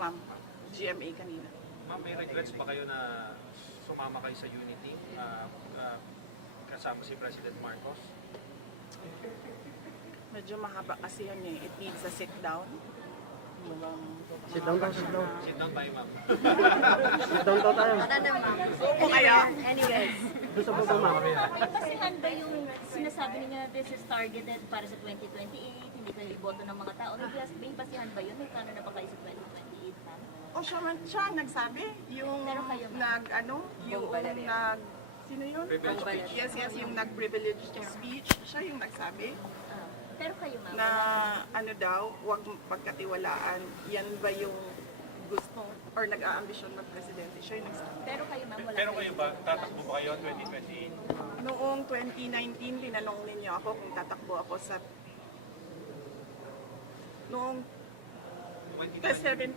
ma'am. GMA kanina. Ma'am, may regrets ba kayo na sumama kayo sa Unity kasama si President Marcos? Medyo mahaba kasi yun eh. It needs a sit down. Sit down tayo, sit down. Sit down tayo, ma'am. Sit down tayo. Ano naman? Opo kaya? Anyways. Doon sa baba, ma'am. May basihan ba yung sinasabi niyo na this is targeted para sa 2028, hindi kayo iboto ng mga tao? May basihan ba yun? May plano na ba kayo sa 2028, ma'am? O siya ang nagsabi. Yung Pero kayo, ma'am. yung sino yun? Privilege speech. Yes, yung nag-privilege speech. Siya yung nagsabi Pero kayo, ma'am, na ano daw, huwag pagkatiwalaan. Yan ba yung gusto or nag-aambisyon mag-presidente? Siya yung nagsabi. pero kayo, ma'am, wala Pero kayo ba, tatakbo ba kayo 2028? Noong 2019, tinanong ninyo ako kung tatakbo ako sa... Noong 2020?